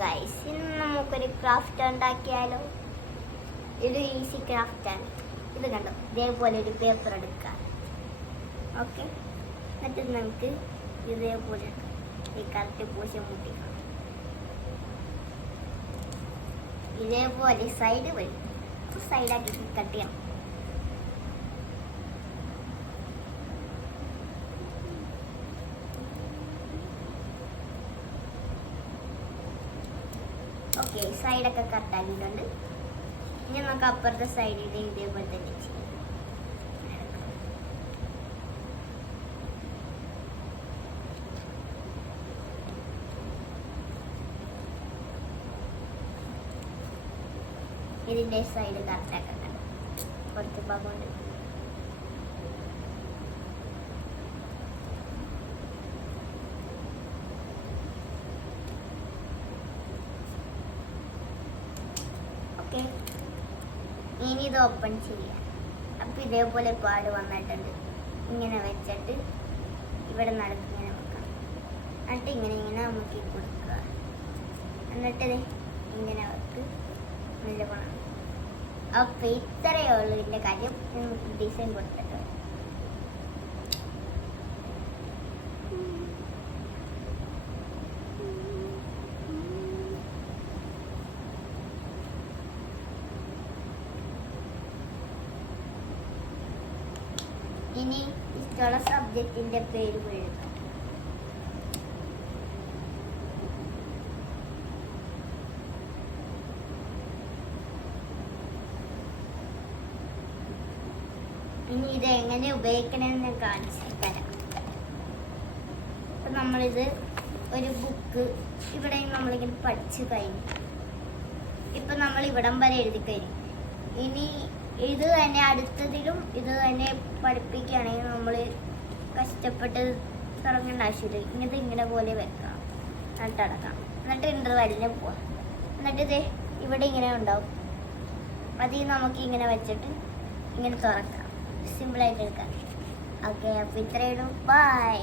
Guys, ഇന്ന് നമുക്കൊരു craft ഉണ്ടാക്കിയാലോ. ഇത് ഈസി ക്രാഫ്റ്റാണ്. ഇത് കണ്ടോ, ഇതേപോലെ ഒരു പേപ്പർ എടുക്കാം. ഓക്കെ, എന്നിട്ട് നമുക്ക് ഇതേപോലെ ഈ കറക്റ്റ് പൂശ മുട്ടിക്കണം. ഇതേപോലെ സൈഡ് വരും, സൈഡാക്കി കട്ട് ചെയ്യണം. ഓക്കെ, സൈഡൊക്കെ കട്ടാക്കിയിട്ടുണ്ട്. ഇനി നമുക്ക് അപ്പുറത്തെ സൈഡിൽ ഇതേപോലെ തന്നെ ചെയ്യാം. ഇതിൻ്റെ സൈഡ് കറക്റ്റാക്കണ്ട, കുറച്ച് ഭാഗമുണ്ട്. ഓക്കെ, ഇനി ഇത് ഓപ്പൺ ചെയ്യാം. അപ്പം ഇതേപോലെ പാട് വന്നിട്ടുണ്ട്. ഇങ്ങനെ വെച്ചിട്ട് ഇവിടെ നടുക്ക് ഇങ്ങനെ വെക്കാം. എന്നിട്ട് ഇങ്ങനെ നമുക്ക് കൊടുക്കുക. എന്നിട്ട് ഇങ്ങനെ വെക്ക്. നല്ല പണം. അപ്പം ഇത്രയേ ഉള്ളൂ ഇതിൻ്റെ കാര്യം. നമുക്ക് ഡിസൈൻ കൊടുത്തിട്ട് ഇനി ഇഷ്ടമുള്ള സബ്ജക്റ്റിന്റെ പേര് എഴുതാം. ഇനി ഇത് എങ്ങനെ ഉപയോഗിക്കണമെന്ന് ഞാൻ കാണിച്ചു തരാം. അപ്പൊ നമ്മളിത് ഒരു ബുക്ക് ഇവിടെ നമ്മളിങ്ങനെ പഠിച്ചു കഴിഞ്ഞു. ഇപ്പൊ നമ്മൾ ഇവിടം വരെ എഴുതി കഴിഞ്ഞു. ഇനി ഇത് തന്നെ അടുത്തതിലും ഇത് തന്നെ പഠിപ്പിക്കുകയാണെങ്കിൽ നമ്മൾ കഷ്ടപ്പെട്ട് തുടങ്ങേണ്ട ആവശ്യമില്ല. ഇങ്ങനെ പോലെ വെക്കാം, എന്നിട്ടടക്കാം. എന്നിട്ട് ഇൻ്റർവെല്ലിന് പോവാം. എന്നിട്ട് ഇത് ഇവിടെ ഇങ്ങനെ ഉണ്ടാവും. അതിൽ നമുക്ക് ഇങ്ങനെ വെച്ചിട്ട് ഇങ്ങനെ തുറക്കാം. സിമ്പിളായിട്ട് എടുക്കാം. ഓക്കെ, അപ്പോൾ ഇത്രയേ ഉള്ളൂ. ബൈ.